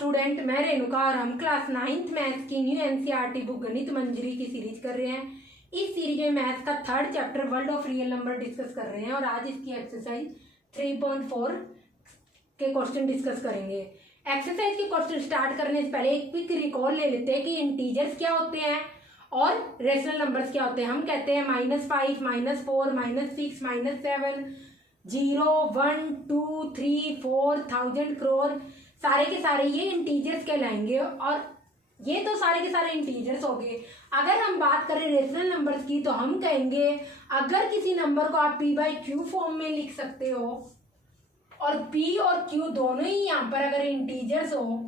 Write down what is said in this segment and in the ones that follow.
Student, मैं रेणुका और हम क्लास 9th मैथ्स की न्यू एनसीईआरटी बुक गणित मंजरी की सीरीज कर रहे हैं। इस सीरीज में मैथ्स का 3rd chapter world of real number discuss कर रहे हैं और आज इसकी एक्सरसाइज 3.4 के क्वेश्चन डिस्कस करेंगे। एक्सरसाइज के क्वेश्चन स्टार्ट करने से पहले एक क्विक रिकॉल ले लेते हैं कि इंटीजर्स क्या होते हैं और रेशनल नंबर्स क्या होते हैं। हम कहते हैं -5, -4, -6, -7, 0, 1, 2, 3, 4, 1000 करोड़, सारे के सारे ये इंटीजर्स कहलाएंगे। और ये तो सारे के सारे इंटीजर्स हो गए। अगर हम बात करें रेशनल नंबर्स की तो हम कहेंगे अगर किसी नंबर को आप p/q फॉर्म में लिख सकते हो और p और q दोनों ही यहाँ पर अगर इंटीजर्स हो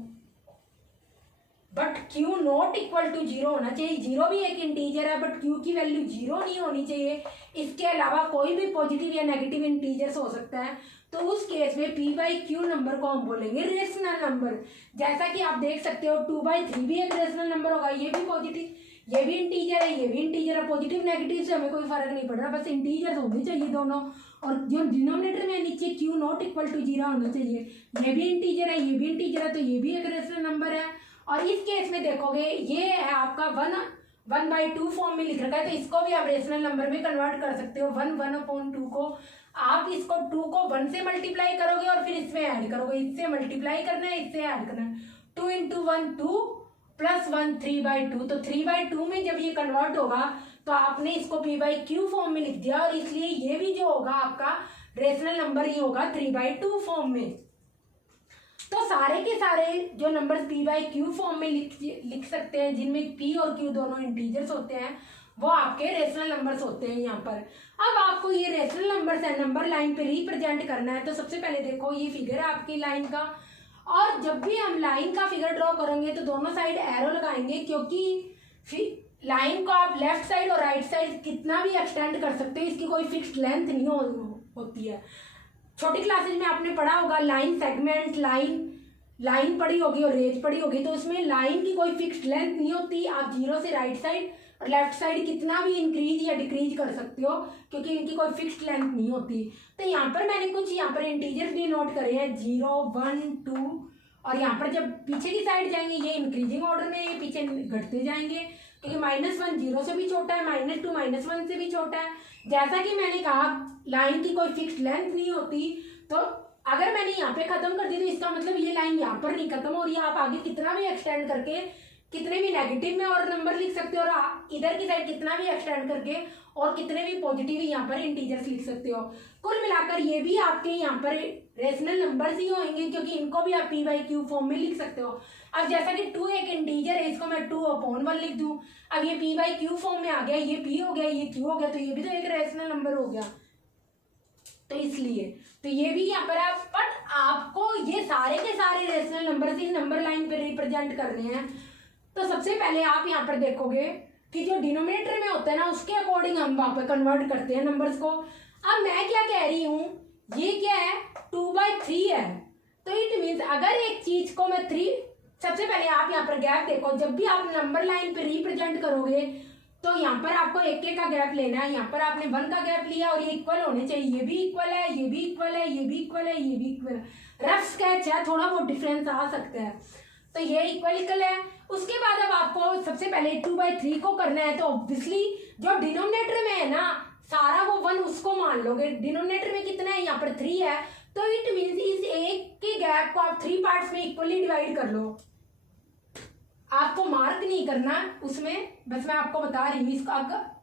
but q not equal to 0 होना चाहिए। 0 भी एक इंटीजर है बट q की वैल्यू 0 नहीं होनी चाहिए। इसके अलावा कोई भी पॉजिटिव या नेगेटिव इंटीजर्स हो सकता है, तो उस केस में p/q नंबर को हम बोलेंगे रेशनल नंबर। जैसा कि आप देख सकते हो 2/3 भी एक रेशनल नंबर होगा, ये भी पॉजिटिव, ये भी इंटीजर है, ये भी इंटीजर है। पॉजिटिव नेगेटिव से हमें कोई फर्क नहीं पड़ रहा, बस इंटीजर होने चाहिए दोनों। और जो डिनोमिनेटर में नीचे q नॉट इक्वल टू 0 होना चाहिए। ये भी इंटीजर है, ये भी इंटीजर है, तो ये भी एक रेशनल नंबर है। और इस केस में देखोगे ये है आपका 1/2 फॉर्म में लिख रखा है, तो इसको भी आप रेशनल नंबर में कन्वर्ट कर सकते हो। 1/2 को आप इसको 2 को 1 से मल्टीप्लाई करोगे और फिर इसमें ऐड करोगे। इससे मल्टीप्लाई करना है, इससे ऐड करना है। 2 × 1 2 + 1 3/2। तो 3/2 में जब ये कन्वर्ट होगा तो आपने इसको p/q फॉर्म में लिख दिया और इसलिए ये भी जो होगा आपका रेशनल नंबर ही होगा 3/2 फॉर्म में। तो सारे के सारे जो नंबर्स p/q फॉर्म में लिख सकते हैं, जिनमें p और q दोनों इंटीजर्स होते हैं, वो आपके रेशनल नंबर्स होते हैं यहाँ पर। अब आपको ये रेशनल नंबर्स है नंबर लाइन पे रिप्रेजेंट करना है। तो सबसे पहले देखो ये फिगर है आपकी लाइन का, और जब भी हम लाइन का फिगर ड्रॉ करेंगे तो दोनों साइड एरो लगाएंगे, क्योंकि लाइन को आप लेफ्ट साइड और राइट साइड कितना भी एक्सटेंड कर सकते हैं, इसकी कोई फिक्स्ड लेंथ नहीं होती है। छोटी क्लासेज में आपने पढ़ा होगा लाइन सेगमेंट, लाइन पढ़ी होगी और रेंज पढ़ी होगी, तो उसमें लाइन की कोई फिक्स्ड लेंथ नहीं होती। आप 0 से राइट साइड और लेफ्ट साइड कितना भी इंक्रीज या डिक्रीज कर सकते हो, क्योंकि इनकी कोई फिक्स्ड लेंथ नहीं होती। तो यहाँ पर मैंने कुछ यहाँ पर इंटीजर्स भी नोट करे हैं, 0, 1, 2, और यहाँ पर जब पीछे की साइड जाएंगे ये इंक्रीजिंग ऑर्डर में ये पीछे घटते जाएंगे, क्योंकि -1 0 से भी छोटा है, -2 -1 से भी छोटा है। जैसा कि मैंने कहा लाइन की कोई फिक्स्ड लेंथ नहीं होती, तो अगर मैंने यहाँ पे खत्म कर दी तो इसका मतलब ये लाइन यहाँ पर नहीं खत्म हो रही है। आप आगे कितना भी एक्सटेंड करके कितने भी नेगेटिव में और नंबर लिख सकते हो, और इधर की साइड कितना भी एक्सटेंड करके और कितने भी पॉजिटिव यहाँ पर इंटीजर्स लिख सकते हो। कुल मिलाकर ये भी आपके यहाँ पर रेशनल नंबर्स ही होंगे, क्योंकि इनको भी आप p/q फॉर्म में लिख सकते हो। अब जैसा कि 2 एक इंटीजर है, इसको मैं 2/1 लिख दूं, अब ये p/q फॉर्म में आ गया, ये p हो गया, ये q हो गया, तो ये भी तो एक रेशनल नंबर हो गया। तो इसलिए तो ये भी यहाँ पर आपको ये सारे के सारे रेशनल नंबर से नंबर लाइन पे रिप्रेजेंट करने हैं। तो सबसे पहले आप यहाँ पर देखोगे कि जो डिनोमिनेटर में होता है ना, उसके अकॉर्डिंग हम वहाँ पर कन्वर्ट करते हैं नंबर्स को। अब मैं क्या कह रही हूँ, ये क्या है 2/3 है, तो इट मीन्स अगर एक चीज को मैं 3, सबसे पहले आप यहाँ पर गैप देखो, जब भी आप नंबर लाइन पे रिप्रेजेंट करोगे तो यहाँ पर आपको एक का गैप लेना है। यहाँ पर आपने 1 का गैप लिया और ये इक्वल होने चाहिए, ये भी इक्वल है, ये भी इक्वल है, ये भी इक्वल है, ये भी इक्वल है। रफ स्केच है, थोड़ा बहुत डिफरेंस आ सकता है, तो ये इक्वल है। उसके बाद अब आपको सबसे पहले 2/3 को करना है, तो ऑब्वियसली जो डिनोमिनेटर में है ना सारा वो 1 उसको मान लोगे। डिनोमिनेटर में कितना है, यहाँ पर 3 है, तो इट मीन्स इस एक के गैप को आप 3 पार्ट्स में इक्वली डिवाइड कर लो। आपको मार्क नहीं करना उसमें, बस मैं आपको बता रही हूँ।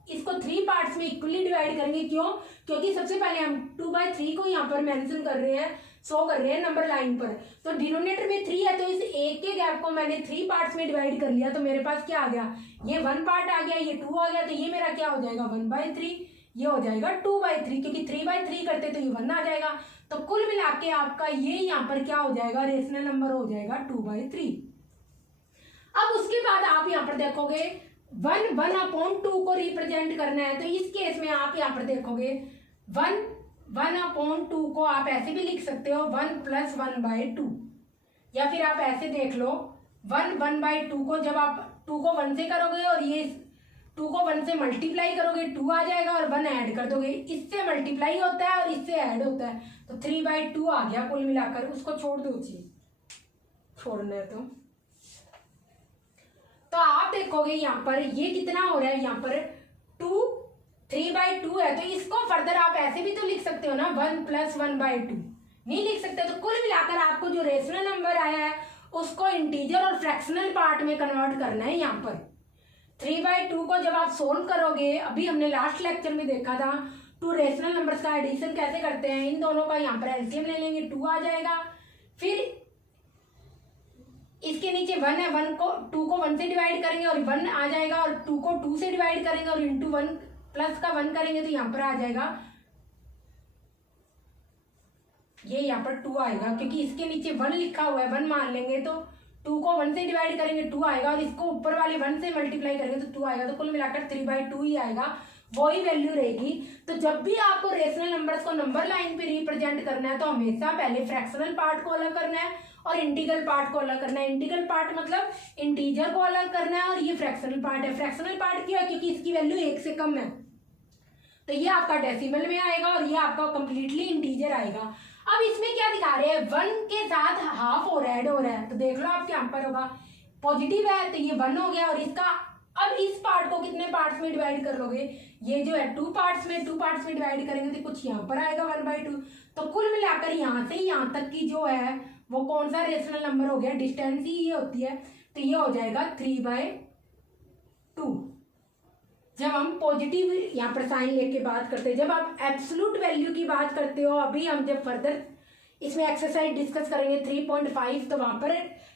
इसको 3 पार्ट्स में इक्वली डिवाइड करेंगे, क्यों? क्योंकि सबसे पहले हम 2/3 को यहाँ पर मेंशन कर रहे हैं, शो कर रहे हैं नंबर लाइन पर। तो डिनोमिनेटर में 3 है, तो इस एक के गैप को मैंने 3 पार्ट्स में डिवाइड कर लिया, तो मेरे पास क्या आ गया, ये 1 पार्ट आ गया, ये 2 आ गया, तो ये मेरा क्या हो जाएगा 1/3, ये हो जाएगा 2/3, क्योंकि 3/3 करते तो ये 1 आ जाएगा। तो कुल मिला के आपका ये यहाँ पर क्या हो जाएगा, रेशनल नंबर हो जाएगा 2/3। अब उसके बाद आप यहाँ पर देखोगे 1/2 को रिप्रेजेंट करना है, तो इस केस में आप यहाँ पर देखोगे 1/2 को आप ऐसे भी लिख सकते हो 1 + 1/2, या फिर आप ऐसे देख लो 1/2 को जब आप 2 को 1 से करोगे और ये 2 को 1 से मल्टीप्लाई करोगे 2 आ जाएगा और 1 ऐड कर दोगे, इससे मल्टीप्लाई होता है और इससे ऐड होता है, तो 3/2 आ गया कुल मिलाकर। उसको छोड़ दो चीज, छोड़ना है तो आप देखोगे यहाँ पर ये कितना हो रहा है, यहाँ पर 3/2 है। तो इसको फर्दर आप ऐसे भी तो लिख सकते हो ना, 1 + 1/2 नहीं लिख सकते। तो कुल मिलाकर आपको जो रेशनल नंबर आया है उसको इंटीजर और फ्रैक्शनल पार्ट में कन्वर्ट करना है। यहाँ पर 3/2 को जब आप सोल्व करोगे, अभी हमने लास्ट लेक्चर में देखा था 2 रेशनल नंबर्स का एडिशन कैसे करते हैं, इन दोनों का यहाँ पर एलसीएम ले लेंगे, 2 आ जाएगा। फिर इसके नीचे 1 है, 2 को 1 से डिवाइड करेंगे और 1 आ जाएगा, और 2 को 2 से डिवाइड करेंगे और इंटू 1 प्लस का 1 करेंगे तो यहाँ पर आ जाएगा, ये यहाँ पर 2 आएगा, क्योंकि इसके नीचे 1 लिखा हुआ है, 1 मान लेंगे तो 2 को 1 से डिवाइड करेंगे 2 आएगा, और इसको ऊपर वाले 1 से मल्टीप्लाई करेंगे तो 2 आएगा। तो कुल मिलाकर 3/2 ही आएगा, वही वैल्यू रहेगी। तो जब भी आपको रेशनल नंबर्स को नंबर लाइन पे रिप्रेजेंट करना है तो हमेशा पहले फ्रैक्शनल पार्ट को अलग करना है और इंटीग्रल पार्ट को अलग करना है। इंटीग्रल पार्ट मतलब इंटीजर को अलग करना है, और ये फ्रैक्शनल पार्ट है। फ्रैक्शनल पार्ट क्यों है, क्योंकि इसकी वैल्यू 1 से कम है, तो ये आपका डेसिमल में आएगा और ये आपका कंप्लीटली इंटीजर आएगा। अब इसमें क्या दिखा रहे हैं, 1 के साथ हाफ और ऐड हो रहा है, तो देख लो आपके यहाँ पर होगा पॉजिटिव है तो ये 1 हो गया, और इसका अब इस पार्ट को कितने पार्ट्स में डिवाइड कर लोगे, ये जो है 2 पार्ट्स में डिवाइड करेंगे तो कुछ यहाँ पर आएगा 1/2। तो कुल मिलाकर यहाँ से यहाँ तक की जो है वो कौन सा रेशनल नंबर हो गया, डिस्टेंस ही ये होती है, तो ये हो जाएगा 3/2। जब हम पॉजिटिव यहाँ पर साइन लेके बात करते हैं, जब आप एब्सोल्यूट वैल्यू की बात करते हो, अभी हम जब फर्दर इसमें एक्सरसाइज डिस्कस करेंगे 3.5, तो वहां पर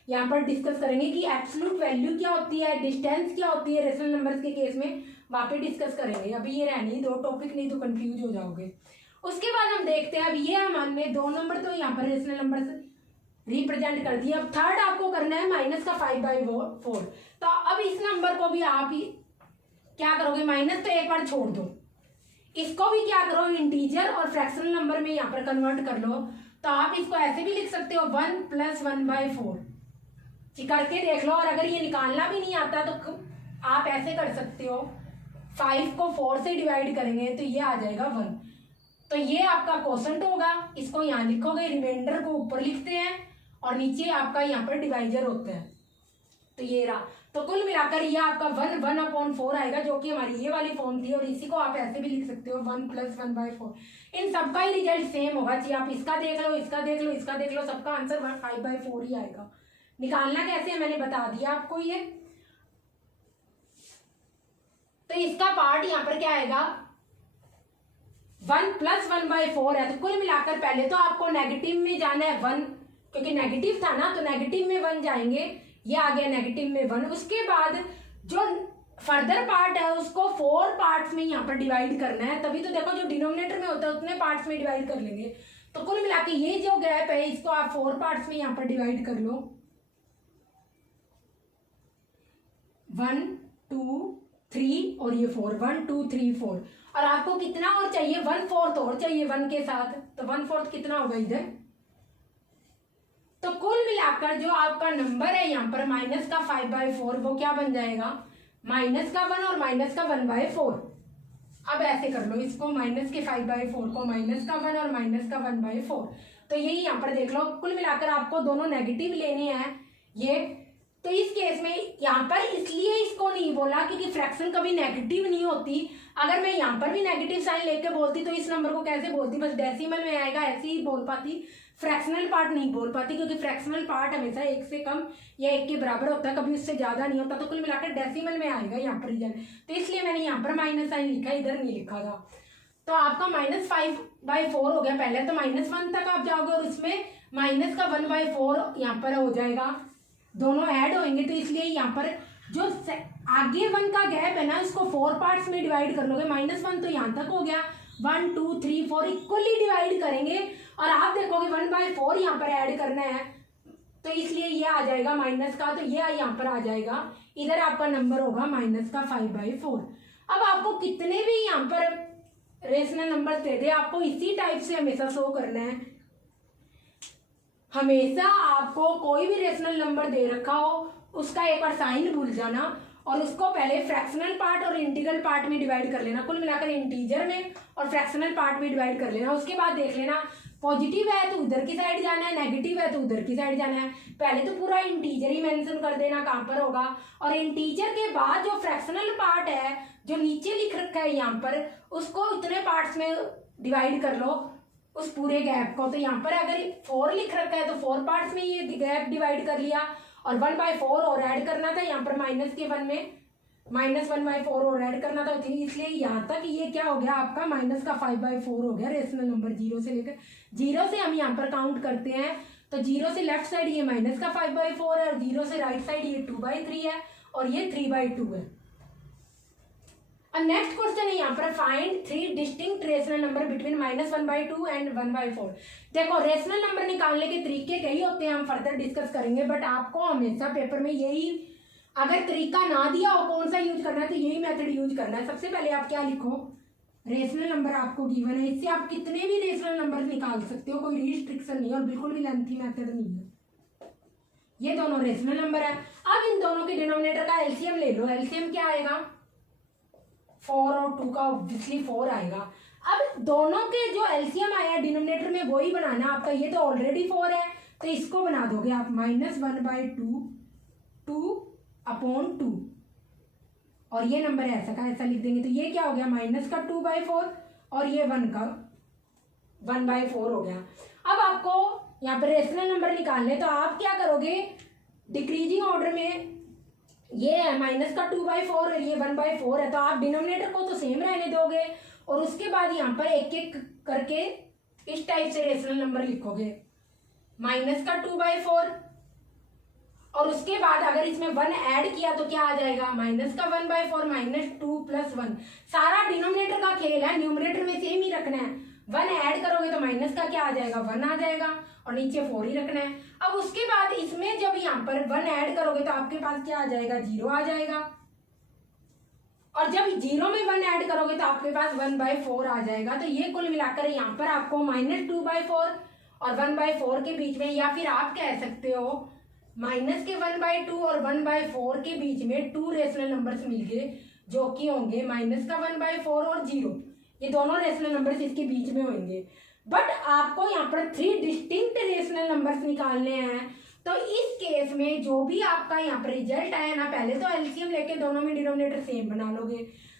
यहाँ पर डिस्कस करेंगे कि एब्सोल्यूट वैल्यू क्या होती है, डिस्टेंस क्या होती है रेशनल नंबर्स के केस में, वहां पे डिस्कस करेंगे। अभी ये रहनी 2 टॉपिक, नहीं तो कंफ्यूज हो जाओगे। उसके बाद हम देखते हैं, अब ये हमने 2 नंबर तो यहाँ पर रेशनल नंबर रिप्रेजेंट कर दिया। अब थर्ड आपको करना है माइनस का 5/4। तो अब इस नंबर को भी आप ही क्या करोगे, माइनस तो एक बार छोड़ दो, इसको भी क्या करो इंटीजर और फ्रैक्शनल नंबर में यहाँ पर कन्वर्ट कर लो। तो आप इसको ऐसे भी लिख सकते हो 1 + 1/4 करके देख लो, और अगर ये निकालना भी नहीं आता तो आप ऐसे कर सकते हो, 5 को 4 से डिवाइड करेंगे तो ये आ जाएगा 1। तो ये आपका क्वोशंट होगा, इसको यहाँ लिखोगे, रिमाइंडर को ऊपर लिखते हैं और नीचे आपका यहाँ पर डिवाइजर होता है, तो ये रहा। तो कुल मिलाकर ये आपका 1/4 आएगा, जो कि हमारी ये वाली फॉर्म थी, और इसी को आप ऐसे भी लिख सकते हो 1 + 1/4। इन सबका ही रिजल्ट सेम होगा, चाहिए आप इसका देख लो, इसका देख लो, इसका देख लो, सबका आंसर 5/4 ही आएगा। निकालना कैसे है मैंने बता दिया आपको ये। तो इसका पार्ट यहाँ पर क्या आएगा, 1 + 1/4 है। तो कुल मिलाकर पहले तो आपको नेगेटिव में जाना है 1, क्योंकि नेगेटिव था ना, तो नेगेटिव में 1 जाएंगे, ये आ गया नेगेटिव में 1। उसके बाद जो फर्दर पार्ट है उसको 4 पार्ट्स में यहाँ पर डिवाइड करना है, तभी तो देखो जो डिनोमिनेटर में होता है उतने पार्ट्स में डिवाइड कर लेंगे। तो कुल मिला के ये जो गैप है इसको आप 4 पार्ट्स में यहाँ पर डिवाइड कर लो, 1 2 3 और ये 4, 1 2 3 4, और आपको कितना और चाहिए, 1/4 और चाहिए 1 के साथ, तो 1/4 कितना होगा इधर। तो कुल मिलाकर जो आपका नंबर है यहाँ पर माइनस का 5/4, वो क्या बन जाएगा, -1 और -1/4। अब ऐसे कर लो इसको, माइनस के 5/4 को -1 और -1/4। तो यही यहाँ पर देख लो, कुल मिलाकर आपको दोनों नेगेटिव लेने हैं ये। तो इस केस में यहाँ पर इसलिए इसको नहीं बोला क्योंकि फ्रैक्शन कभी नेगेटिव नहीं होती। अगर मैं यहाँ पर भी नेगेटिव साइन लेके बोलती तो इस नंबर को कैसे बोलती, बस डेसिमल में आएगा ऐसे ही बोल पाती, फ्रैक्शनल पार्ट नहीं बोल पाती, क्योंकि फ्रैक्शनल पार्ट हमेशा 1 से कम या 1 के बराबर होता है, कभी उससे ज्यादा नहीं होता। तो कुल मिलाकर डेसिमल में आएगा यहाँ पर रिजल्ट, तो इसलिए मैंने यहाँ पर माइनस साइन लिखा, इधर नहीं लिखा था। तो आपका -5/4 हो गया पहले, तो -1 तक आप जाओगे और उसमें माइनस का 1/4 यहाँ पर हो जाएगा, दोनों ऐड होंगे। तो इसलिए यहाँ पर जो आगे 1 का गैप है ना, इसको 4 पार्ट्स में डिवाइड कर लोगे, -1 तो यहाँ तक हो गया, 1 2 3 4 इक्वली डिवाइड करेंगे, और आप देखोगे 1/4 यहाँ पर ऐड करना है, तो इसलिए ये आ जाएगा माइनस का, तो ये यहाँ पर आ जाएगा, इधर आपका नंबर होगा -5/4। अब आपको कितने भी यहाँ पर रेशनल नंबर दे दे, आपको इसी टाइप से हमेशा शो करना है। हमेशा आपको कोई भी रेशनल नंबर दे रखा हो उसका एक बार साइन भूल जाना, और उसको पहले फ्रैक्शनल पार्ट और इंटीग्रल पार्ट में डिवाइड कर लेना, कुल मिलाकर इंटीजर में और फ्रैक्शनल पार्ट में डिवाइड कर लेना। उसके बाद देख लेना पॉजिटिव है तो उधर की साइड जाना है, नेगेटिव है तो उधर की साइड जाना है। पहले तो पूरा इंटीजर ही मेंशन कर देना कहाँ पर होगा, और इंटीजर के बाद जो फ्रैक्शनल पार्ट है जो नीचे लिख रखा है यहाँ पर, उसको इतने पार्ट्स में डिवाइड कर लो उस पूरे गैप को। तो यहाँ पर अगर 4 लिख रखा है तो 4 पार्ट्स में ये गैप डिवाइड कर लिया, और 1/4 और ऐड करना था यहाँ पर माइनस के 1 में, -1/4 और ऐड करना था, इसलिए यहाँ तक ये क्या हो गया आपका माइनस का 5/4 हो गया रेशनल नंबर। 0 से लेकर 0 से हम यहाँ पर काउंट करते हैं तो 0 से लेफ्ट साइड ये माइनस का 5/4 है, और 0 से राइट साइड ये 2/3 है, और ये 3/2 है। अब नेक्स्ट क्वेश्चन है यहाँ पर find 3 distinct rational number between -1/2 and 1/4। देखो रेशनल नंबर निकालने के तरीके कई होते हैं, हम फर्दर डिस्कस करेंगे, बट आपको हमेशा पेपर में यही अगर तरीका ना दिया हो कौन सा यूज करना है तो यही मेथड यूज करना है। सबसे पहले आप क्या लिखो, रेशनल नंबर आपको गिवन है, इससे आप कितने भी रेशनल नंबर निकाल सकते हो, कोई रिस्ट्रिक्शन नहीं है और बिल्कुल भी लेंथी मेथड नहीं है। ये दोनों रेशनल नंबर है। अब इन दोनों के डिनोमिनेटर का एलसीएम ले लो। एलसीएम क्या आएगा, 4 और 2 का ऑब्वियसली 4 आएगा। अब दोनों के जो एलसीएम आया डिनोमिनेटर में वही बनाना आपका, ये तो ऑलरेडी 4 है तो इसको बना दोगे आप -1/2 2/2, और ये नंबर ऐसा का ऐसा लिख देंगे तो ये क्या हो गया माइनस का 2/4 और ये 1 का 1/4 हो गया। अब आपको यहाँ पर रेशनल नंबर निकालने तो आप क्या करोगे, डिक्रीजिंग ऑर्डर में ये है माइनस का 2/4 और ये 1/4 है, तो आप डिनोमिनेटर को तो सेम रहने दोगे और उसके बाद यहाँ पर एक एक करके इस टाइप से रेशनल नंबर लिखोगे, माइनस का 2/4 और उसके बाद अगर इसमें 1 ऐड किया तो क्या आ जाएगा, माइनस का 1/4 -2 + 1। सारा डिनोमिनेटर का खेल है, न्यूमरेटर में सेम ही रखना है। 1 ऐड करोगे तो माइनस का क्या आ जाएगा, 1 आ जाएगा और नीचे 4 ही रखना है। अब उसके बाद इसमें जब यहाँ पर 1 ऐड करोगे तो आपके पास क्या आ जाएगा, 0 आ जाएगा, और जब 0 में 1 ऐड करोगे तो आपके पास 1/4 आ जाएगा। तो ये कुल मिलाकर यहाँ पर आपको -2/4 और 1/4 के बीच में, या फिर आप कह सकते हो माइनस के 1/2 और 1/4 के बीच में 2 रेशनल नंबर्स मिल गए जो कि होंगे माइनस का 1/4 और 0। ये दोनों रेशनल नंबर्स इसके बीच में होंगे। बट आपको यहाँ पर 3 डिस्टिंक्ट रेशनल नंबर्स निकालने हैं। तो इस केस में जो भी आपका यहाँ पर रिजल्ट आया ना, पहले तो एलसीएम लेके दोनों में डिनोमिनेटर सेम बना लोगे।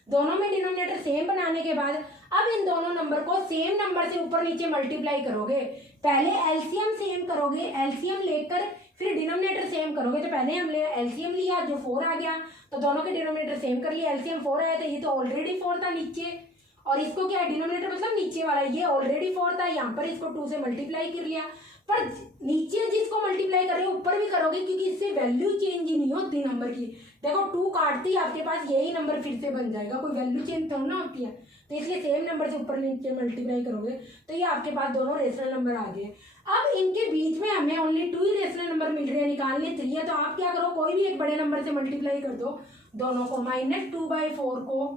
दोनों में डिनोमिनेटर सेम बनाने के बाद अब इन दोनों नंबर को सेम नंबर से ऊपर नीचे मल्टीप्लाई करोगे। पहले एलसीएम सेम करोगे, एलसीएम लेकर फिर डिनोमिनेटर सेम करोगे। तो पहले हमने एलसीएम लिया जो 4 आ गया, तो दोनों के डिनोमिनेटर सेम कर लिया। एलसीएम 4 आया तो ये तो ऑलरेडी 4 था नीचे, और इसको क्या है डिनोमिनेटर मतलब नीचे वाला, ये ऑलरेडी 4 था, यहाँ पर इसको 2 से मल्टीप्लाई कर लिया। पर नीचे जिसको मल्टीप्लाई कर रहे हो ऊपर भी करोगे, क्योंकि इससे वैल्यू चेंज ही नहीं होती नंबर की। देखो 2 काटते ही आपके पास यही नंबर फिर से बन जाएगा, कोई वैल्यू चेंज थोड़ा ना होती है। तो इसलिए सेम नंबर से ऊपर नीचे मल्टीप्लाई करोगे तो ये आपके पास दोनों रेशनल नंबर आ गए। अब इनके बीच में हमें ओनली 2 ही रेशनल नंबर मिल रहे हैं, निकालने 3 है। तो आप क्या करो, कोई भी एक बड़े नंबर से मल्टीप्लाई कर दो दोनों को। -2/4 को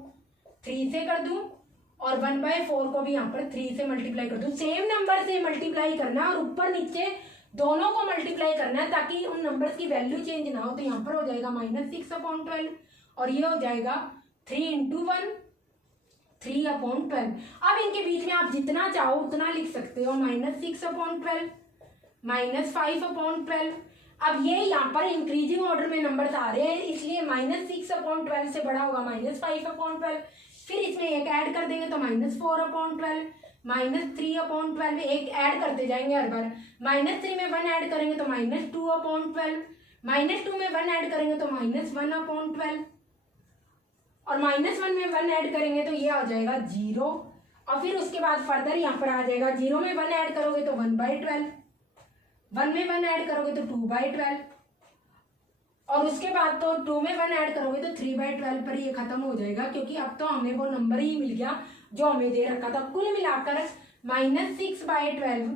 3 से कर दूं और 1/4 को भी यहाँ पर 3 से मल्टीप्लाई कर दूं। सेम नंबर से मल्टीप्लाई करना और ऊपर नीचे दोनों को मल्टीप्लाई करना है ताकि उन नंबर्स की वैल्यू चेंज ना हो। तो यहाँ पर हो जाएगा -6/12 और ये हो जाएगा 3 × 1 3/12। अब इनके बीच में आप जितना चाहो उतना लिख सकते हो, -6/12 -5/12। अब ये यहाँ पर इंक्रीजिंग ऑर्डर में नंबर्स आ रहे हैं, इसलिए -6/12 से बड़ा होगा -5/12। फिर इसमें एक ऐड कर देंगे तो -4/12 -3/12। एक ऐड करते जाएंगे हर बार। -3 में 1 ऐड करेंगे तो -2/12, -2 में 1 ऐड करेंगे तो -1/12, और -1 में 1 ऐड करेंगे तो ये आ जाएगा 0। और फिर उसके बाद फर्दर यहाँ पर आ जाएगा 0 में 1 ऐड करोगे तो 1/12, 1 में 1 ऐड करोगे तो 2/12, और उसके बाद तो 2 में 1 ऐड करोगे तो 3/12 पर ये खत्म हो जाएगा, क्योंकि अब तो हमें वो नंबर ही मिल गया जो हमें दे रखा था। कुल मिलाकर -6/12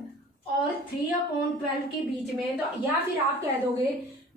और 3/12 के बीच में, तो या फिर आप कह दोगे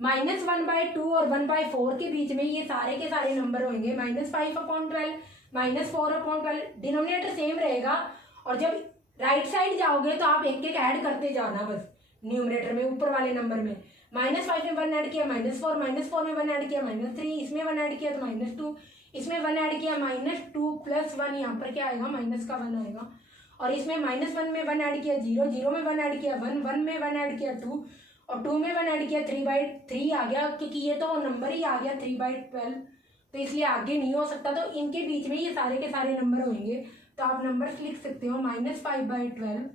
-1/2 और 1/4 के बीच में ये सारे के सारे नंबर होंगे -5/12 -4/12। डिनोमिनेटर सेम रहेगा, और जब राइट साइड जाओगे तो आप एक एक ऐड करते जाना बस न्यूमरेटर में, ऊपर वाले नंबर में। -5 में 1 ऐड किया -4, -4 में 1 ऐड किया -3, इसमें 1 ऐड किया तो -2, इसमें 1 ऐड किया -2 + 1, यहाँ पर क्या आएगा -1 आएगा। और इसमें -1 में 1 ऐड किया 0, 0 में 1 ऐड किया 1, 1 में 1 ऐड किया 2 और 2 में 1 ऐड किया 3/3 आ गया, क्योंकि ये तो नंबर ही आ गया 3/12, तो इसलिए आगे नहीं हो सकता। तो इनके बीच में ये सारे के सारे नंबर होंगे, तो आप नंबर्स लिख सकते हो -5/12,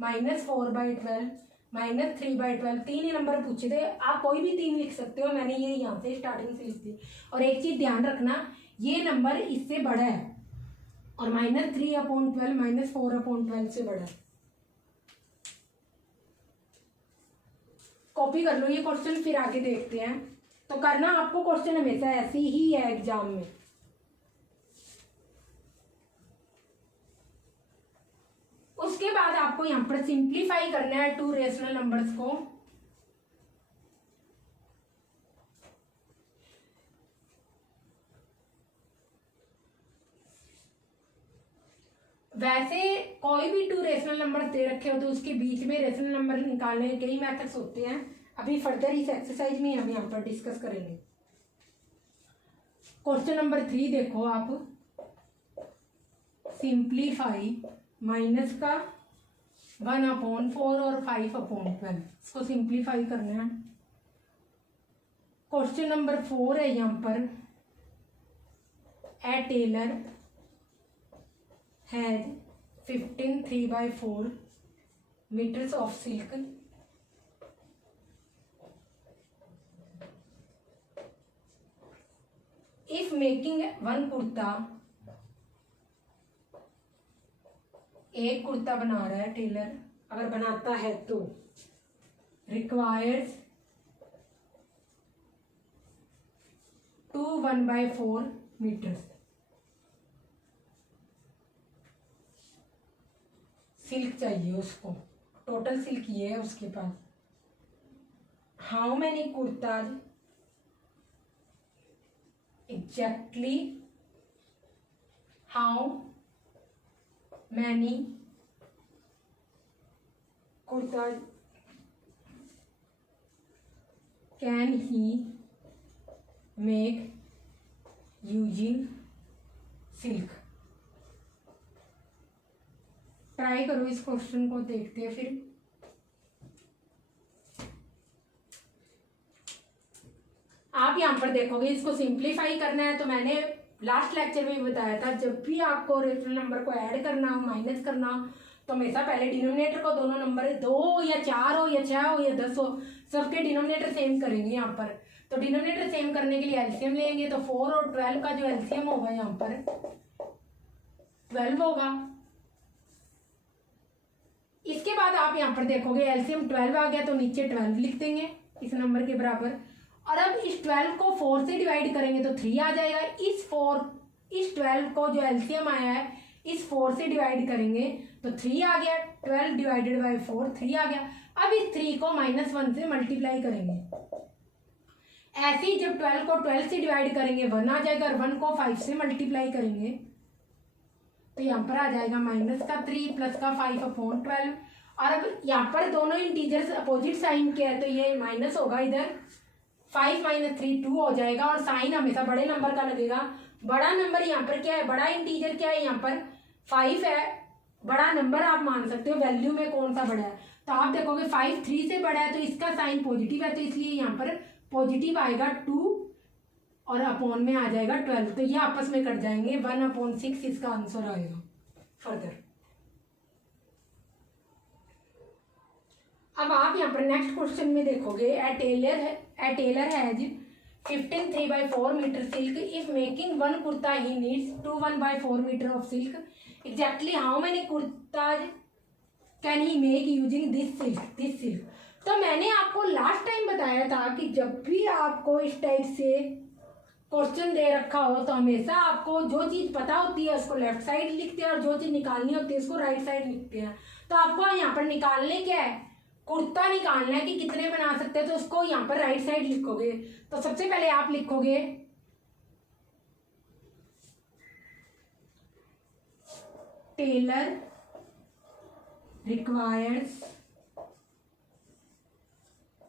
-4/12, -3/12। 3 ही नंबर पूछे थे, आप कोई भी 3 लिख सकते हो, मैंने ये यहाँ से स्टार्टिंग से लिख दी। और एक चीज़ ध्यान रखना, ये नंबर इससे बड़ा है और -3/12 -4/12 से बड़ा है। कॉपी कर लो ये क्वेश्चन, फिर आगे देखते हैं। तो करना आपको क्वेश्चन हमेशा ऐसे ही है एग्जाम में। उसके बाद आपको यहाँ पर सिंप्लीफाई करना है 2 रेशनल नंबर्स को। वैसे कोई भी 2 रेशनल नंबर दे रखे हो तो उसके बीच में रेशनल नंबर निकालने के कई मेथड्स होते हैं। अभी फर्दर इस एक्सरसाइज में हम यहाँ पर डिस्कस करेंगे। क्वेश्चन नंबर 3 देखो आप, सिंप्लीफाई माइनस का 1/4 और 5/12, इसको सिंप्लीफाई करना है। क्वेश्चन नंबर 4 है यहाँ पर, a tailor had 15 3/4 meters of silk. If making one kurta, एक कुर्ता बना रहा है टेलर, अगर बनाता है तो requires 2 1/4 meters सिल्क चाहिए उसको। टोटल सिल्क ये है उसके पास। How many kurtas exactly, how many kurtas can he make using silk. Try करो इस क्वेश्चन को, देखते हैं फिर। आप यहाँ पर देखोगे, इसको सिंप्लीफाई करना है। तो मैंने लास्ट लेक्चर में बताया था, जब भी आपको रेशनल नंबर को ऐड करना हो, माइनस करना हो, तो हमेशा पहले डिनोमिनेटर को दोनों नंबर 2 या 4 हो या 6 हो या 10 हो, सबके डिनोमिनेटर सेम करेंगे यहाँ पर। तो डिनोमिनेटर सेम करने के लिए एलसीएम लेंगे, तो 4 और 12 का जो एलसीएम होगा यहाँ पर 12 होगा। इसके बाद आप यहाँ पर देखोगे एलसीएम 12 आ गया, तो नीचे 12 लिख देंगे इस नंबर के बराबर। और अब इस 12 को 4 से डिवाइड करेंगे तो 3 आ जाएगा। इस 12 को जो एलसीएम आया है इस 4 से डिवाइड करेंगे तो 3 आ गया। 12 डिवाइडेड बाई 4 3 आ गया। अब इस 3 को -1 से मल्टीप्लाई करेंगे। ऐसे ही जब 12 को 12 से डिवाइड करेंगे 1 आ जाएगा, और 1 को 5 से मल्टीप्लाई करेंगे तो यहाँ पर आ जाएगा -3 + 5/12। और अब यहाँ पर दोनों इंटीजर्स अपोजिट साइन के है, तो ये माइनस होगा इधर, 5 - 3 2 हो जाएगा। और साइन हमेशा बड़े नंबर का लगेगा। बड़ा नंबर यहाँ पर क्या है, बड़ा इंटीजर क्या है, यहाँ पर 5 है। बड़ा नंबर आप मान सकते हो, वैल्यू में कौन सा बड़ा है। तो आप देखोगे 5 3 से बड़ा है, तो इसका साइन पॉजिटिव है, तो इसलिए यहाँ पर पॉजिटिव आएगा 2 और अपॉन में आ जाएगा 12। तो ये आपस में कट जाएंगे, 1/6 इसका आंसर आएगा। फर्दर अब आप यहाँ पर नेक्स्ट क्वेश्चन में देखोगे, a tailor has 15 3/4 metre silk. If making one kurta he needs 2 1/4 metre of silk. Exactly how many kurtas can he make using this silk. तो मैंने आपको लास्ट टाइम बताया था कि जब भी आपको इस टाइप से क्वेश्चन दे रखा हो तो हमेशा आपको जो चीज़ पता होती है उसको लेफ्ट साइड लिखते हैं और जो चीज़ निकालनी होती है उसको राइट साइड लिखते हैं। तो आपको यहाँ पर निकालने क्या है, कुर्ता निकालना है कि कितने बना सकते हैं, तो उसको यहाँ पर राइट साइड लिखोगे। तो सबसे पहले आप लिखोगे टेलर रिक्वायर्स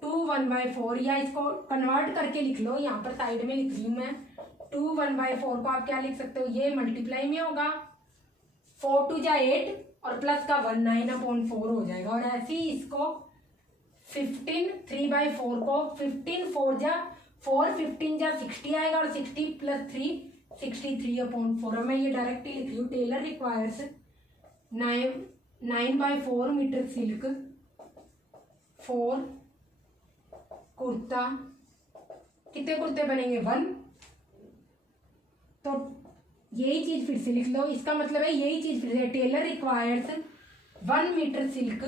2 1/4, या इसको कन्वर्ट करके लिख लो, यहाँ पर साइड में लिख रही हूँ मैं। 2 1/4 को आप क्या लिख सकते हो, ये मल्टीप्लाई में होगा, 4 2 जा 8 और प्लस का 1 9/4 हो जाएगा। और ऐसे ही इसको 15 3/4 को 15 4 जा 4 15 जा 60 आएगा और 60 + 3 63/4। मैं ये डायरेक्टली लिख रही हूँ। Tailor requires 9/4 metre silk for kurta. कितने कुर्ते बनेंगे? 1। तो यही चीज फिर से लिख लो। इसका मतलब है यही चीज फिर से, tailor requires 1 metre silk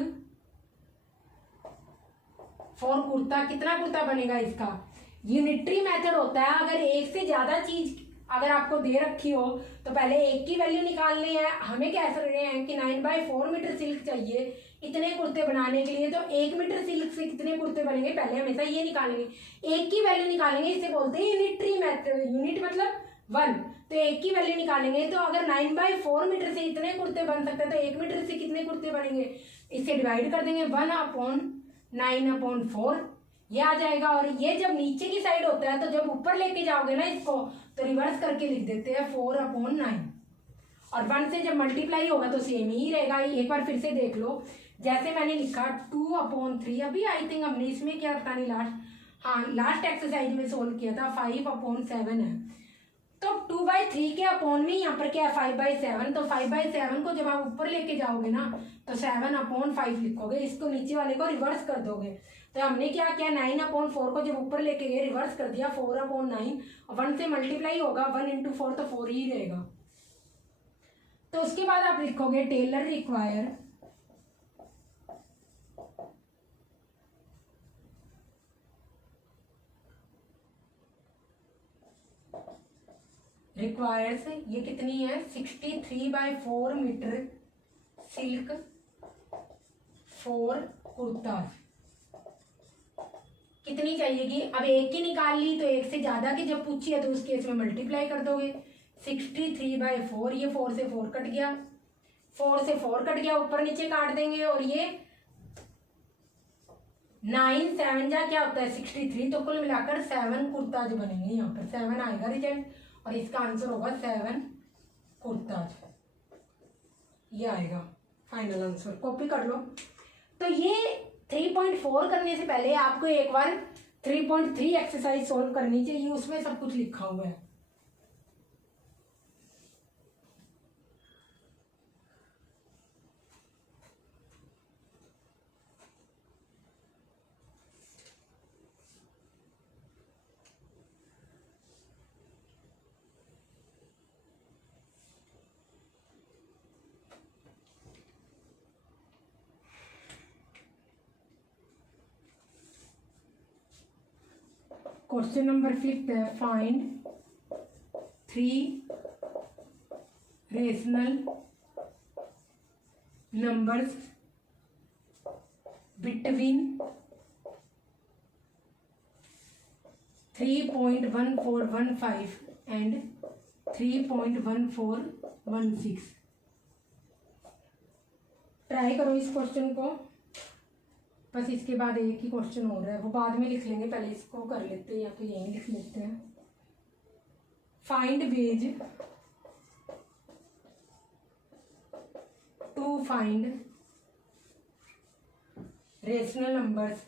for kurta. कितना कुर्ता बनेगा इसका? यूनिटरी मेथड होता है, अगर एक से ज्यादा चीज अगर आपको दे रखी हो तो पहले एक की वैल्यू निकालनी है। हमें क्या कर रहे हैं कि 9/4 मीटर सिल्क चाहिए इतने कुर्ते बनाने के लिए, तो 1 मीटर सिल्क से कितने कुर्ते बनेंगे पहले हमेशा ये निकालेंगे, एक की वैल्यू निकालेंगे। इसे बोलते हैं यूनिटरी मेथड। यूनिट मतलब 1, तो एक की वैल्यू निकालेंगे। तो अगर 9/4 मीटर से इतने कुर्ते बन सकते हैं तो 1 मीटर से कितने कुर्ते बनेंगे, इसे डिवाइड कर देंगे 1/9/4 ये आ जाएगा। और ये जब नीचे की साइड होता है तो जब ऊपर लेके जाओगे ना इसको तो रिवर्स करके लिख देते हैं 4/9। और 1 से जब मल्टीप्लाई होगा तो सेम ही रहेगा। एक बार फिर से देख लो, जैसे मैंने लिखा 2/3। अभी आई थिंक हमने इसमें क्या पता नहीं लास्ट एक्सरसाइज में सोल्व किया था 5/7 है। तो 2/3 के अपॉन में यहाँ पर क्या है 5/7। तो 5/7 को जब आप ऊपर लेके जाओगे ना तो 7/5 लिखोगे, इसको नीचे वाले को रिवर्स कर दोगे। तो हमने क्या किया 9/4 को जब ऊपर लेके गए रिवर्स कर दिया 4/9। 1 से मल्टीप्लाई होगा 1 × 4 तो 4 ही रहेगा। तो उसके बाद आप लिखोगे टेलर रिक्वायर्स ये कितनी है 63/4 मीटर सिल्क फॉर कुर्ता। कितनी चाहिएगी? अब एक की निकाल ली तो एक से ज्यादा की जब पूछी है तो उस केस में मल्टीप्लाई कर दोगे 63/4। ये 4 से 4 कट गया, 4 से 4 कट गया, ऊपर नीचे काट देंगे। और ये 9 7 जा क्या होता है 63। तो कुल मिलाकर 7 कुर्ताज बनेंगे। यहाँ पर 7 आएगा रिजल्ट और इसका आंसर होगा 7 कुर्ताज। ये आएगा फाइनल आंसर। कॉपी कर लो। तो ये 3.4 करने से पहले आपको एक बार 3.3 एक्सरसाइज सोल्व करनी चाहिए, उसमें सब कुछ लिखा हुआ है। क्वेश्चन नंबर 5 है find 3 rational numbers between 3.1415 and 3.1416। Try करो इस क्वेश्चन को। बस इसके बाद एक ही क्वेश्चन हो रहा है, वो बाद में लिख लेंगे, पहले इसको कर लेते हैं या तो यहीं लिख लेते हैं। Find ways to find rational numbers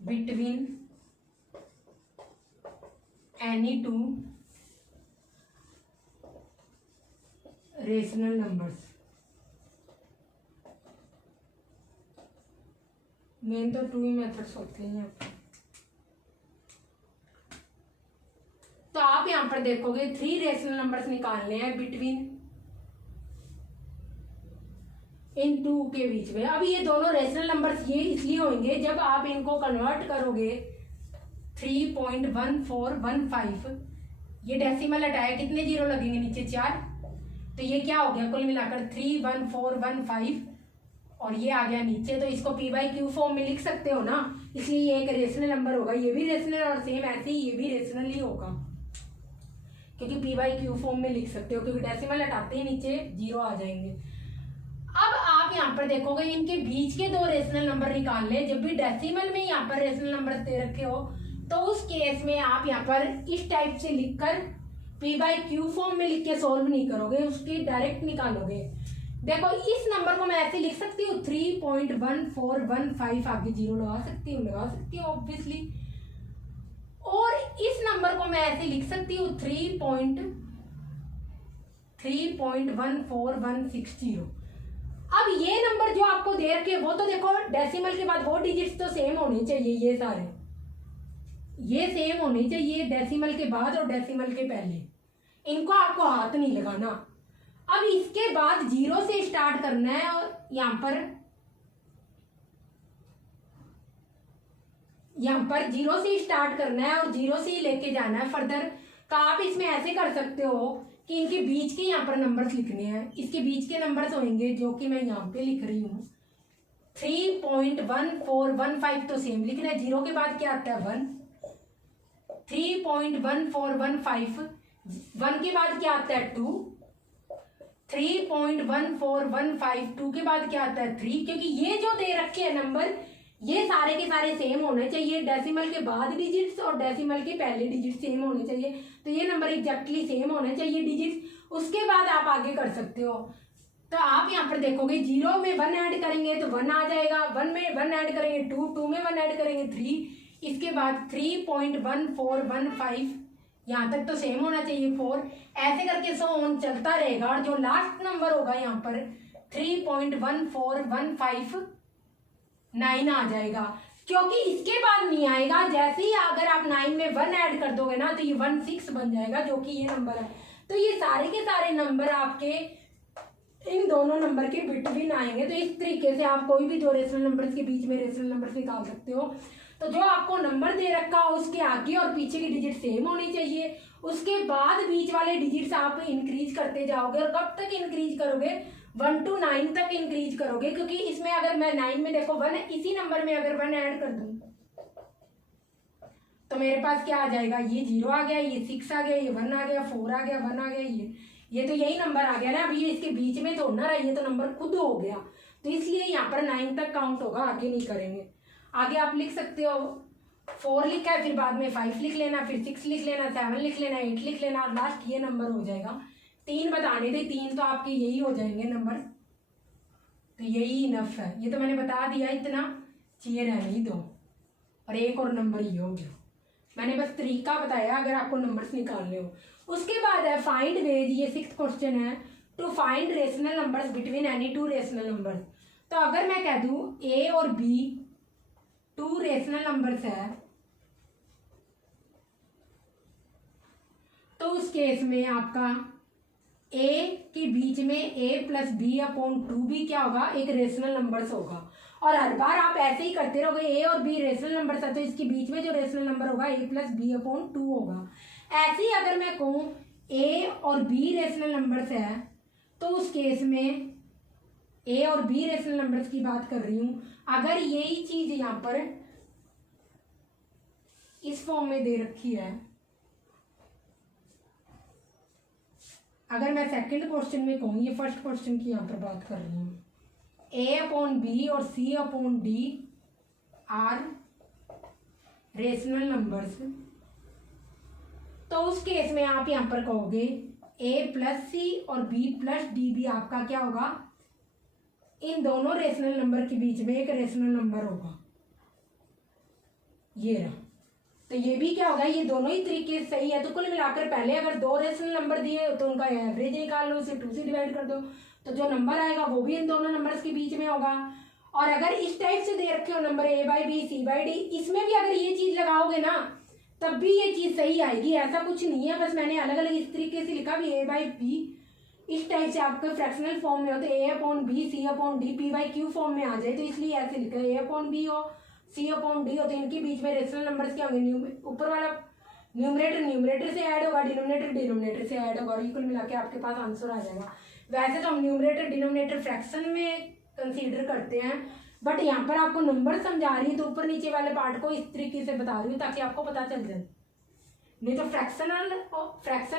between any two rational numbers. मेन तो 2 ही मेथड्स होते हैं यहाँ पर। तो आप यहाँ पर देखोगे 3 रेशनल नंबर्स निकालने हैं बिटवीन इन 2 के बीच में। अब ये दोनों रेशनल नंबर्स ये इसलिए होंगे जब आप इनको कन्वर्ट करोगे 3.1415। ये डेसिमल हटाया कितने जीरो लगेंगे नीचे 4, तो ये क्या हो गया कुल मिलाकर 31415 और ये आ गया नीचे। तो इसको p/q फॉर्म में लिख सकते हो ना, इसलिए ये एक रेशनल नंबर होगा। ये भी रेशनल और सेम ऐसे ही ये भी रेशनल ही होगा क्योंकि p/q फॉर्म में लिख सकते हो, क्योंकि डेसिमल हटाते ही नीचे जीरो आ जाएंगे। अब आप यहाँ पर देखोगे इनके बीच के 2 रेशनल नंबर निकालने। जब भी डेसिमल में यहाँ पर रेशनल नंबर दे रखे हो तो तो उस केस में आप यहाँ पर इस टाइप से लिखकर पी बाई क्यू फॉर्म में लिख के सॉल्व नहीं करोगे, उसकी डायरेक्ट निकालोगे। देखो इस नंबर को मैं ऐसे लिख सकती हूँ 3.1415, आगे जीरो लगा सकती हूँ ऑब्वियसली। और इस नंबर को मैं ऐसे लिख सकती हूँ 3.1416। अब ये नंबर जो आपको दे रखे वो तो देखो डेसिमल के बाद वो डिजिट्स तो सेम होने चाहिए, ये सारे ये सेम होने चाहिए डेसिमल के बाद और डेसिमल के पहले, इनको आपको हाथ नहीं लगाना। अब इसके बाद जीरो से स्टार्ट करना है और यहाँ पर जीरो से स्टार्ट करना है और जीरो से ही लेके जाना है फर्दर। तो आप इसमें ऐसे कर सकते हो कि इनके बीच के यहाँ पर नंबर्स लिखने हैं, इसके बीच के नंबर्स होंगे जो कि मैं यहाँ पे लिख रही हूँ 3.1415 तो सेम लिखना है। जीरो के बाद क्या आता है 1, 3.1415, 1 के बाद क्या आता है 2, 3.1415, 2 के बाद क्या आता है 3, क्योंकि ये जो दे रखे हैं नंबर ये सारे के सारे सेम होने चाहिए, डेसिमल के बाद डिजिट्स और डेसिमल के पहले डिजिट सेम होने चाहिए। तो ये नंबर एग्जैक्टली सेम होने चाहिए डिजिट्स, उसके बाद आप आगे कर सकते हो। तो आप यहाँ पर देखोगे जीरो में 1 ऐड करेंगे तो 1 आ जाएगा, 1 में 1 ऐड करेंगे 2, 2 में 1 ऐड करेंगे 3, इसके बाद 3.1415 यहाँ तक तो सेम होना चाहिए 4, ऐसे करके 100 ऑन चलता रहेगा। और जो लास्ट नंबर होगा यहाँ पर 3.1415 आ जाएगा, क्योंकि इसके बाद नहीं आएगा। जैसे ही अगर आप 9 में 1 ऐड कर दोगे ना तो ये 16 बन जाएगा, जो कि ये नंबर है। तो ये सारे के सारे नंबर आपके इन दोनों नंबर के बिटवीन आएंगे। तो इस तरीके से आप कोई भी दो रेशनल नंबर्स के बीच में रेशनल नंबर्स निकाल सकते हो। तो जो आपको नंबर दे रखा हो उसके आगे और पीछे की डिजिट सेम होनी चाहिए, उसके बाद बीच वाले डिजिट्स आप इंक्रीज करते जाओगे। और कब तक इंक्रीज करोगे 1 to 9 तक इंक्रीज करोगे, क्योंकि इसमें अगर मैं 9 में देखो 1 इसी नंबर में अगर 1 ऐड कर दूं तो मेरे पास क्या आ जाएगा, ये 0 आ गया, ये 6 आ गया, ये 1 आ गया, 4 आ गया, 1 आ गया, ये तो यही नंबर आ गया ना। अभी ये इसके बीच में तो ना रही है, तो नंबर खुद हो गया। तो इसलिए यहाँ पर 9 तक काउंट होगा, आगे नहीं करेंगे। आगे आप लिख सकते हो 4 लिखा है, फिर बाद में 5 लिख लेना, फिर 6 लिख लेना, 7 लिख लेना, 8 लिख लेना, और लास्ट ये नंबर हो जाएगा। 3 बताने थे, 3 तो आपके यही हो जाएंगे नंबर। तो यही इनफ है, ये तो मैंने बता दिया, इतना चाहिए रहने ही दो। और एक और नंबर ये हो गया, मैंने बस तरीका बताया अगर आपको नंबर्स निकालने हो। उसके बाद है फाइंड वेज, ये 6th क्वेश्चन है, to find rational numbers between any 2 rational numbers. तो अगर मैं कह दूं ए और बी 2 रेशनल नंबर्स है, तो उस केस में आपका ए के बीच में a plus B upon 2b क्या होगा, एक रेशनल नंबर्स होगा। और हर बार आप ऐसे ही करते रहोगे, ए और बी रेशनल नंबर्स है तो इसके बीच में जो रेशनल नंबर होगा a प्लस बी अपॉन 2 होगा। ऐसे ही अगर मैं कहूँ a और b रेशनल नंबर्स है, तो उस केस में a और b रेशनल नंबर्स की बात कर रही हूँ। अगर यही चीज यहाँ पर इस फॉर्म में दे रखी है, अगर मैं सेकंड क्वेश्चन में कहूँ, ये फर्स्ट क्वेश्चन की यहाँ पर बात कर रही हूँ, a अपॉन बी और c upon D R rational numbers, तो उस केस में आप यहाँ पर कहोगे a प्लस सी और b प्लस डी भी आपका क्या होगा, इन दोनों रेशनल नंबर के बीच में एक रेशनल नंबर होगा। ये रहा, तो ये भी क्या होगा, ये दोनों ही तरीके सही है। तो कुल मिलाकर पहले अगर 2 रेशनल नंबर दिए तो उनका एवरेज निकाल लो, उसे 2 से डिवाइड कर दो, तो जो नंबर आएगा वो भी इन दोनों नंबर्स के बीच में होगा। और अगर इस टाइप से दे रखे हो number a by B C by D, इसमें भी अगर ये चीज लगाओगे ना तब भी ये चीज सही आएगी, ऐसा कुछ नहीं है। बस मैंने अलग अलग इस तरीके से लिखा भी a बाई बी इस टाइप से आपके फ्रैक्शनल फॉर्म में हो तो a upon B C upon D P by Q form में आ जाए, तो इसलिए ऐसे लिखा है। a अपॉन बी हो सी अपॉन डी हो तो इनके बीच में रेशनल नंबर्स क्या होंगे, ऊपर वाला न्यूमरेटर से ऐड होगा, डिनोमिनेटर से ऐड होगा, और इक्वल मिला के आपके पास आंसर आ जाएगा। वैसे तो हम न्यूमरेटर डिनोमिनेटर फ्रैक्शन में कंसीडर करते हैं, बट यहाँ पर आपको नंबर समझा रही है तो ऊपर नीचे वाले पार्ट को इस तरीके से बता रही हूँ ताकि आपको पता चल जाए। नहीं तो फ्रैक्शन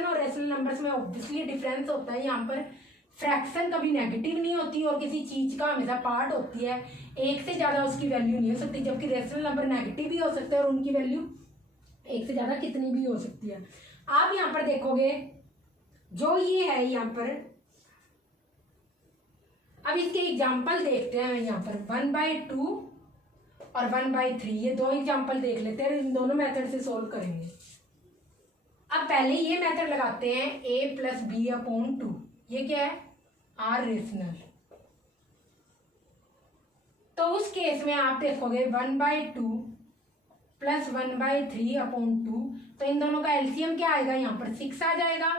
और रेशनल नंबर्स में ऑब्वियसली डिफरेंस होता है। यहाँ पर फ्रैक्शन कभी नेगेटिव नहीं होती और किसी चीज का हमेशा पार्ट होती है, एक से ज्यादा उसकी वैल्यू नहीं हो सकती, जबकि रेशनल नंबर नेगेटिव भी हो सकते हैं और उनकी वैल्यू एक से ज़्यादा कितनी भी हो सकती है। आप यहाँ पर देखोगे जो ये है यहाँ पर, अब इसके एग्जाम्पल देखते हैं यहाँ पर 1/2 और 1/3, ये दो एग्जाम्पल देख लेते हैं, इन दोनों मेथड से सोल्व करेंगे। अब पहले ये मेथड लगाते हैं a + b/2, ये क्या है आर रेशनल। तो उस केस में आप देखोगे 1/2 + 1/3/2, तो इन दोनों का एलसीएम क्या आएगा यहाँ पर 6 आ जाएगा।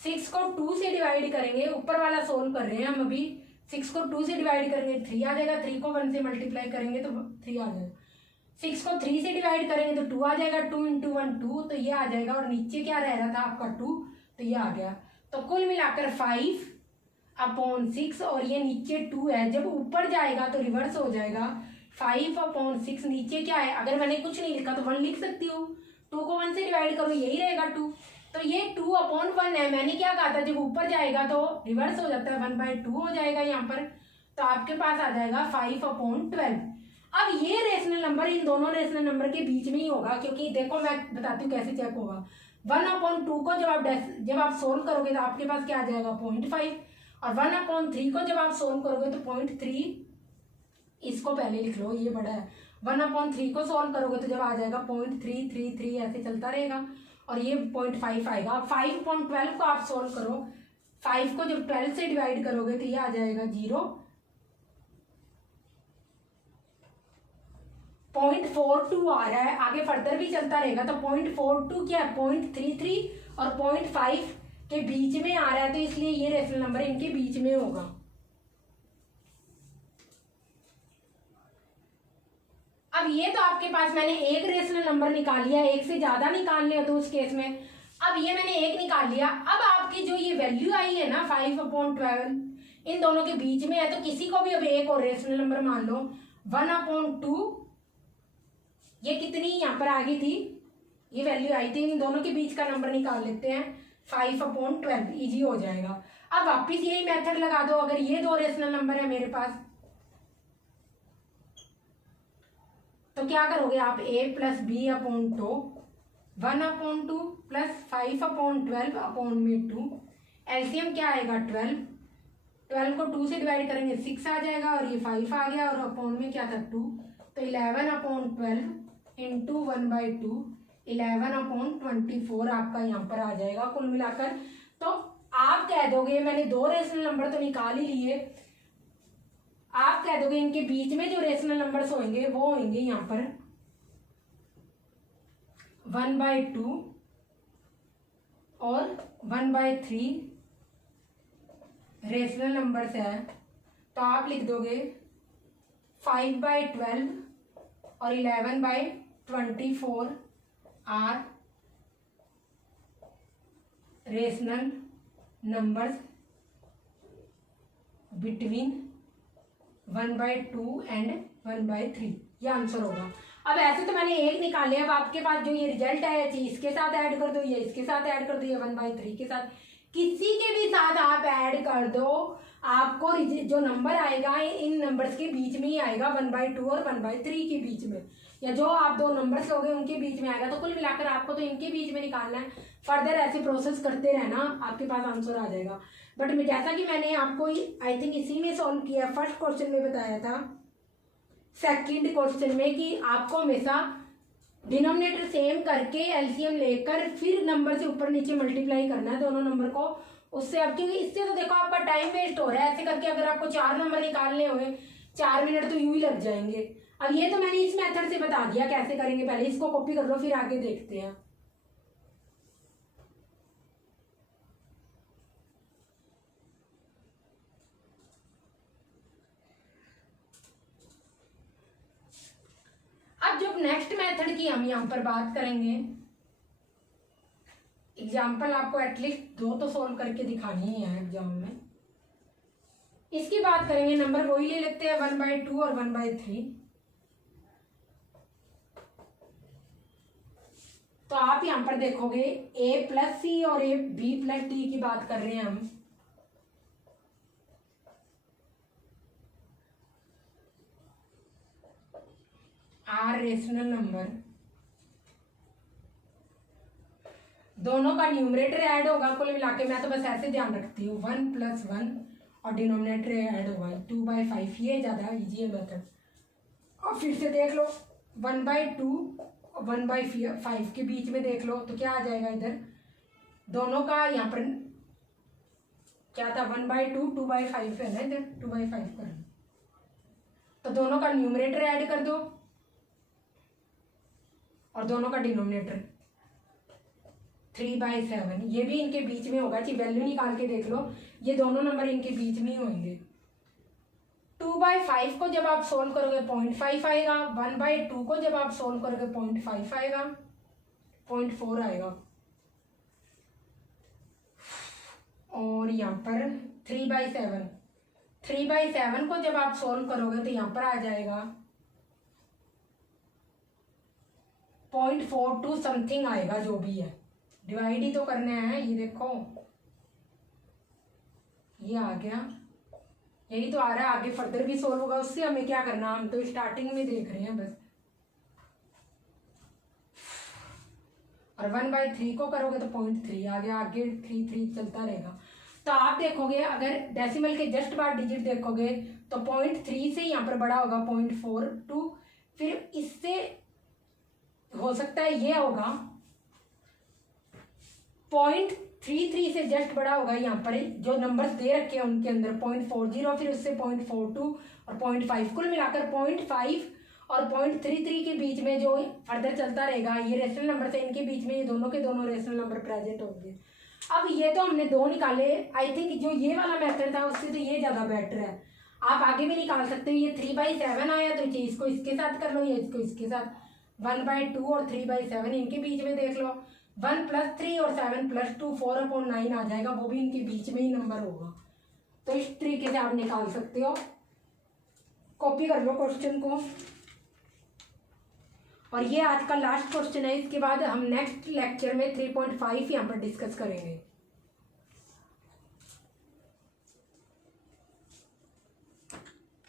6 को 2 से डिवाइड करेंगे, ऊपर वाला सोल्व कर रहे हैं हम अभी, 6 को 2 से डिवाइड करेंगे 3 आ जाएगा, 3 को 1 से मल्टीप्लाई करेंगे तो 3 आ जाएगा, 6 को 3 से डिवाइड करेंगे तो 2 आ जाएगा, 2 × 1 2, तो ये आ जाएगा, और नीचे क्या रह रहा था आपका 2, तो ये आ गया। तो कुल मिलाकर 5/6, और ये नीचे 2 है, जब ऊपर जाएगा तो रिवर्स हो जाएगा, 5/6 नीचे क्या है, अगर मैंने कुछ नहीं लिखा तो 1 लिख सकती हूँ, 2 को 1 से डिवाइड करो यही रहेगा 2, तो ये 2/1 है। मैंने क्या कहा था, जब ऊपर जाएगा तो रिवर्स हो जाता है, 1/2 हो जाएगा यहाँ पर, तो आपके पास आ जाएगा 5/12। अब ये रेशनल नंबर इन दोनों रेशनल नंबर के बीच में ही होगा, क्योंकि देखो मैं बताती हूँ कैसे चेक होगा। 1/2 को जब आप सोल्व करोगे तो आपके पास क्या आ जाएगा 0.5, और 1/3 को जब आप सोल्व करोगे तो 0.3, इसको पहले लिख लो ये बड़ा है। 1/3 को सोल्व करोगे तो जब आ जाएगा 0.333, ऐसे चलता रहेगा, और ये 0.5 आएगा। अब 5/12 को आप सोल्व करो, 5 को जब 12 से डिवाइड करोगे तो ये आ जाएगा 0.42 आ रहा है, आगे फर्दर भी चलता रहेगा, तो 0.42 क्या है 0.33 और 0.5 के बीच में आ रहा है, तो इसलिए ये रेशनल नंबर इनके बीच में होगा। अब ये तो आपके पास मैंने एक रेशनल नंबर निकाल लिया, एक से ज्यादा निकालने हो तो उस केस में, अब ये मैंने एक निकाल लिया। अब आपकी जो ये वैल्यू आई है ना 5/12 इन दोनों के बीच में है, तो किसी को भी अब एक और रेशनल नंबर मान लो 1/2, ये कितनी यहाँ पर आ गई थी, ये वैल्यू आई थी, इन दोनों के बीच का नंबर निकाल लेते हैं 5/12, इजी हो जाएगा। अब वापिस यही मेथड लगा दो, अगर ये दो रेशनल नंबर है मेरे पास तो क्या करोगे आप a + b/2, 1/2 + 5/12/2, एलसीएम क्या आएगा 12, 12 को 2 से डिवाइड करेंगे 6 आ जाएगा, और ये 5 आ गया, और अपॉन में क्या था 2, तो 11/12 × 1/2, 11/24 आपका यहाँ पर आ जाएगा कुल मिलाकर। तो आप कह दोगे मैंने दो रेशनल नंबर तो निकाल ही लिए, आप कह दोगे इनके बीच में जो रेशनल नंबर्स होंगे वो होंगे यहाँ पर 1/2 और 1/3 रेशनल नंबर्स है, तो आप लिख दोगे 5/12 और 11/24 are rational numbers between 1/2 and 1/3, ये आंसर होगा। अब ऐसे तो मैंने एक निकाले, अब आपके पास जो ये रिजल्ट है इसके साथ ऐड कर दो, ये इसके साथ ऐड कर दो, ये 1/3 के साथ, किसी के भी साथ आप ऐड कर दो, आपको जो नंबर आएगा इन नंबर्स के बीच में ही आएगा, 1/2 और 1/3 के बीच में, या जो आप दो नंबर्स लोगे उनके बीच में आएगा। तो कुल मिलाकर आपको तो इनके बीच में निकालना है, फर्दर ऐसे प्रोसेस करते रहना, आपके पास आंसर आ जाएगा। बट जैसा कि मैंने आपको आई थिंक इसी में सॉल्व किया, फर्स्ट क्वेश्चन में बताया था, सेकंड क्वेश्चन में, कि आपको हमेशा डिनोमिनेटर सेम करके एलसीएम लेकर फिर नंबर से ऊपर नीचे मल्टीप्लाई करना है दोनों नंबर को, उससे अब क्योंकि इससे तो देखो आपका टाइम वेस्ट हो रहा है, ऐसे करके अगर आपको 4 नंबर निकालने हुए 4 मिनट तो यूं ही लग जाएंगे। अब ये तो मैंने इस मेथड से बता दिया कैसे करेंगे, पहले इसको कॉपी कर लो फिर आगे देखते हैं। अब जब नेक्स्ट मेथड की हम यहाँ पर बात करेंगे, एग्जाम्पल आपको एटलीस्ट 2 तो सोल्व करके दिखानी ही है एग्जाम में, इसकी बात करेंगे, नंबर वही ले लेते हैं 1/2 और 1/3। तो आप यहाँ पर देखोगे a + c और b + d की बात कर रहे हैं हम, आर रेशनल नंबर दोनों का न्यूमरेटर ऐड होगा, कुल मिला के मैं तो बस ऐसे ध्यान रखती हूँ 1 + 1 और डिनोमिनेटर ऐड होगा 2/5, ये ज़्यादा ईजी है मेथड। और फिर से देख लो 1/2 और 1/5 के बीच में देख लो तो क्या आ जाएगा, इधर दोनों का यहाँ पर क्या था 1/2 2/5 है ना, इधर 2/5 कर लो, तो दोनों का न्यूमरेटर ऐड कर दो और दोनों का डिनोमिनेटर 3/7, ये भी इनके बीच में होगा। वैल्यू निकाल के देख लो, ये दोनों नंबर इनके बीच में ही होंगे। 2/5 को जब आप सोल्व करोगे 0.5 आएगा, 1/2 को जब आप सोल्व करोगे 0.5 आएगा, 0.4 आएगा, और यहाँ पर 3/7 को जब आप सोल्व करोगे तो यहाँ पर आ जाएगा 0.42 समथिंग आएगा, जो भी है डिवाइड ही तो करना है। ये देखो ये आ गया, यही तो आ रहा है, आगे फर्दर भी सोल्व होगा, उससे हमें क्या करना, हम तो स्टार्टिंग में देख रहे हैं बस। और 1/3 को करोगे तो 0.3 आ गया, आगे 3 चलता रहेगा। तो आप देखोगे अगर डेसिमल के जस्ट बाद डिजिट देखोगे तो 0.3 से यहाँ पर बड़ा होगा 0.42, फिर इससे हो सकता है ये होगा 0.33 से जस्ट बड़ा होगा, यहाँ पर जो नंबर्स दे रखे हैं उनके अंदर 0.40, फिर उससे 0.42 और 0.5, कुल मिलाकर 0.5 और 0.33 के बीच में जो फर्दर चलता रहेगा, ये रेशनल नंबर से इनके बीच में ये दोनों के दोनों रेशनल नंबर प्रेजेंट होंगे। अब ये तो हमने 2 निकाले, आई थिंक जो ये वाला मेथड था उससे तो ये ज़्यादा बेटर है। आप आगे भी निकाल सकते हो, ये 3/7 आया तो इसको इसके साथ कर लो, ये इसको इसके साथ, 1/2 और 3/7 इनके बीच में देख लो, 1 + 3 और 7 + 2 4/9 आ जाएगा, वो भी इनके बीच में ही नंबर होगा। तो इस तरीके से आप निकाल सकते हो। कॉपी कर लो क्वेश्चन को। और ये आज का लास्ट क्वेश्चन है, इसके बाद हम नेक्स्ट लेक्चर में 3.5 यहाँ पर डिस्कस करेंगे।